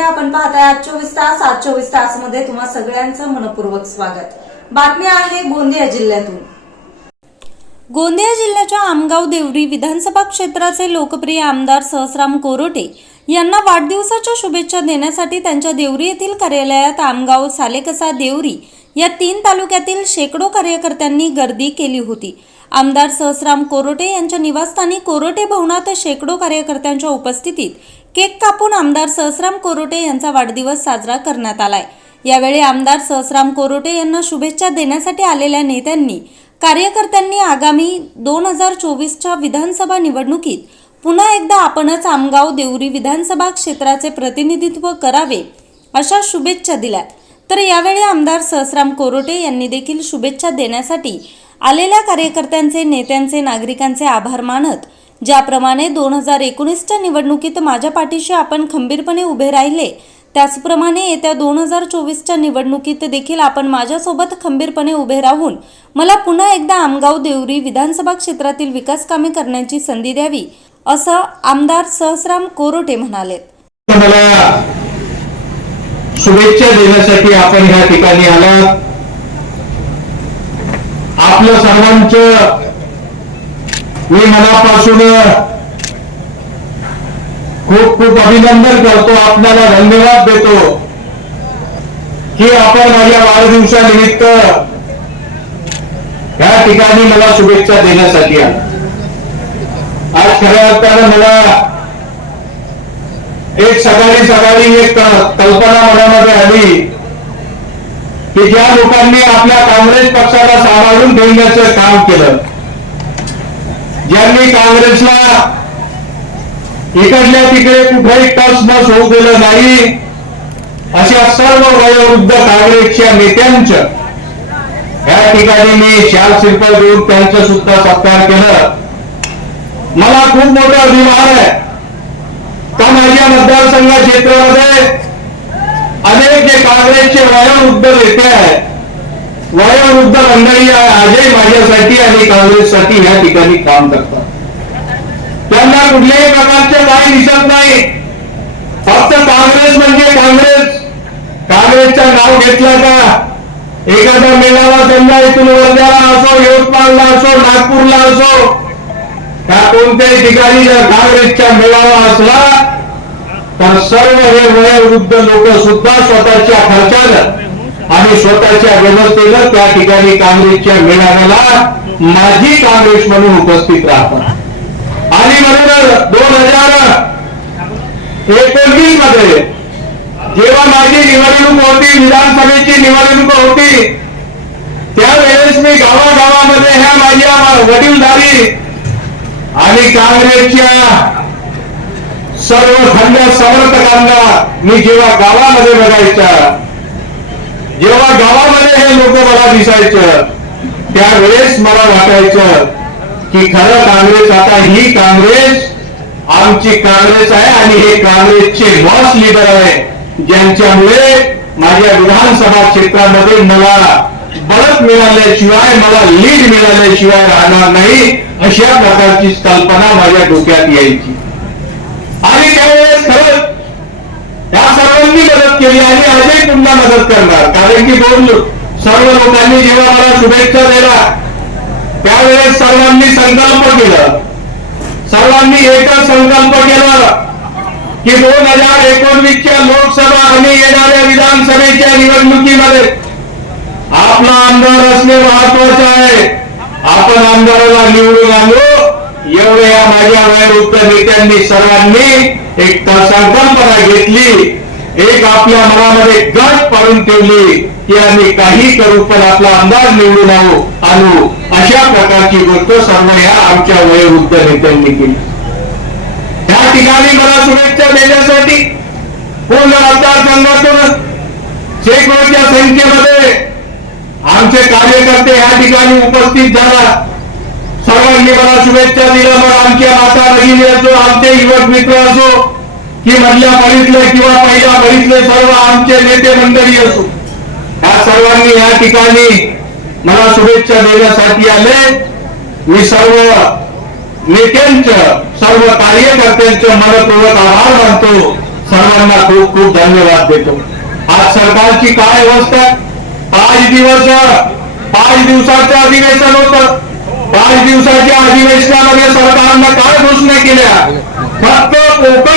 बातम्या आपण पाहताय आज चोवीस तास आज चोवीस तासमध्ये तुम्हा सगळ्यांचं मनपूर्वक स्वागत. बातमी आहे गोंदिया जिल्ह्यातून. गोंदिया जिल्ह्याच्या आमगाव देवरी विधानसभा क्षेत्राचे लोकप्रिय आमदार सहसराम कोरोटे यांना वाढदिवसाच्या शुभेच्छा देण्यासाठी त्यांच्या देवरी येथील कार्यालयात आमगाव सालेकसा देवरी या तीन तालुक्यातील शेकडो कार्यकर्त्यांनी गर्दी केली होती. आमदार सहसराम कोरोटे यांच्या निवासस्थानी कोरोटे भवनात शेकडो कार्यकर्त्यांच्या उपस्थितीत केक कापून आमदार सहसराम कोरोटे यांचा वाढदिवस साजरा करण्यात आलाय. यावेळी आमदार सहसराम कोरोटे यांना शुभेच्छा देण्यासाठी आलेल्या नेत्यांनी कार्यकर्त्यांनी आगामी दोन हजार चोवीसच्या विधानसभा निवडणुकीत पुन्हा एकदा आपणच आमगाव देवरी विधानसभा क्षेत्राचे प्रतिनिधित्व करावे अशा शुभेच्छा दिल्या तर यावेळी आमदार सहसराम कोरोटे यांनी देखील शुभेच्छा देण्यासाठी आलेल्या कार्यकर्त्यांचे नेत्यांचे नागरिकांचे आभार मानत ज्याप्रमाणे दोन हजार एकोणीसच्या निवडणुकीत माझ्या पाठीशी आपण खंबीरपणे उभे राहिले त्याचप्रमाणे येत्या दोन हजार चोवीसच्या निवडणुकीत देखील आपण माझ्यासोबत खंबीरपणे उभे राहून मला पुन्हा एकदा आमगाव देवरी विधानसभा क्षेत्रातील विकास कामे करण्याची संधी द्यावी असं आमदार सहसराम कोरोटे म्हणाले. मला शुभेच्छा देण्यासाठी आपण या ठिकाणी आलात. आपलं सर्वांचं मी मनापासून खूप खूप अभिनंदन करतो. आपल्याला धन्यवाद देतो. की आपण माझ्या वाढदिवसानिमित्त ह्या ठिकाणी मला शुभेच्छा देण्यासाठी आला. आज खऱ्या अर्थानं मला एक सकाळी सकाळी एक कल्पना मनामध्ये आली की ज्या लोकांनी आपल्या काँग्रेस पक्षाला सांभाळून ठेवण्याचं काम केलं ज्यांनी काँग्रेसला. इकडल्या तिकडे कुठेही टच मस होऊ दिलं नाही. अशा सर्व वयोवृद्ध काँग्रेसच्या नेत्यांचं. या ठिकाणी मी शाल शिल्प देऊन त्यांचं सुद्धा सत्कार केलं. मला खूप मोठा अभिमान आहे. का माझ्या मतदारसंघ क्षेत्रामध्ये अनेक जे काँग्रेसचे वयोवृद्ध नेते आहेत वयोवृद्ध मंडळी आजही माझ्यासाठी आणि काँग्रेससाठी या ठिकाणी काम करतात. त्यांना कुठल्याही प्रकारचे काही दिसत नाही. फक्त काँग्रेस म्हणजे काँग्रेस. काँग्रेसचं नाव घेतलं का? एखादा मेळावा समजा इथून वर्ध्याला असो यवतमाळला असो नागपूरला असो त्या कोणत्याही ठिकाणी जर काँग्रेसचा मेळावा असला तर सर्व हे वयोवृद्ध लोक सुद्धा स्वतःच्या खर्चानं आणि स्वतःच्या व्यवस्थेनं त्या ठिकाणी काँग्रेसच्या मेळाव्याला माझी काँग्रेस म्हणून उपस्थित राहतात. आणि म्हणूनच दोन हजार एकोणवीसमध्ये जेव्हा माझी निवडणूक होती विधानसभेची निवडणूक होती त्यावेळेस मी गावागावामध्ये ह्या माझ्या वडीलधारी आणि काँग्रेसच्या सर्व खंड समर्थकांना मी जेव्हा गावामध्ये बघायचा जेव्हा गावामध्ये हे लोक मला दिसायचं त्यावेळेस मला वाटायचं की खरं काँग्रेस आता ही काँग्रेस आमची काँग्रेस आहे आणि हे काँग्रेसचे बॉस लिडर आहे. ज्यांच्यामुळे माझ्या विधानसभा क्षेत्रामध्ये मला बळत मिळाल्याशिवाय मला लीड मिळाल्याशिवाय राहणार नाही अशा प्रकारची कल्पना माझ्या डोक्यात यायची. आणि त्यावेळेस खरंच त्या सर्वांनी मदत केली आणि आजही पुन्हा मदत करणार. कारण की दोन सर्व लोकांनी जेव्हा मला शुभेच्छा द्यायला त्यावेळेस सर्वांनी संकल्प केला. सर्वांनी एकच संकल्प केला की दोन हजार एकोणवीसच्या लोकसभा आणि येणाऱ्या विधानसभेच्या निवडणुकीमध्ये आपला आमदार असणे महत्त्वाचे आहे. आपण आमदाराला निवडून आणू. एवढे या माझ्या वयोवृद्ध नेत्यांनी सर्वांनी एक संकल्पना घेतली. एक आपल्या मनामध्ये गट पाडून ठेवली की आम्ही काही करू पण आपला आमदार निवडून आहो आणू अशा प्रकारची गोष्ट सर्व या आमच्या वयोवृद्ध नेत्यांनी केली. त्या ठिकाणी मला शुभेच्छा देण्यासाठी पूर्ण मतदारसंघातून शेकडोच्या संख्येमध्ये आमचे कार्यकर्ते या ठिकाणी उपस्थित झाला. सर्वांनी मला शुभेच्छा दिल्या. मग आमच्या माता भगिनी असो आमचे युवक मित्र असो की मधल्या बळीतले किंवा पहिल्या बळीतले सर्व आमचे नेते मंडळी असो. या सर्वांनी या ठिकाणी मला शुभेच्छा देण्यासाठी आले. मी सर्व नेत्यांचं सर्व कार्यकर्त्यांचं मनपूर्वक आभार मानतो. सर्वांना खूप खूप धन्यवाद देतो. आज सरकारची काय अवस्था? पाच दिवस पाच दिवसाचं अधिवेशन होतं. पाच दिवसाच्या अधिवेशनामध्ये सरकारनं काय घोषणा केल्या? फक्त कोकण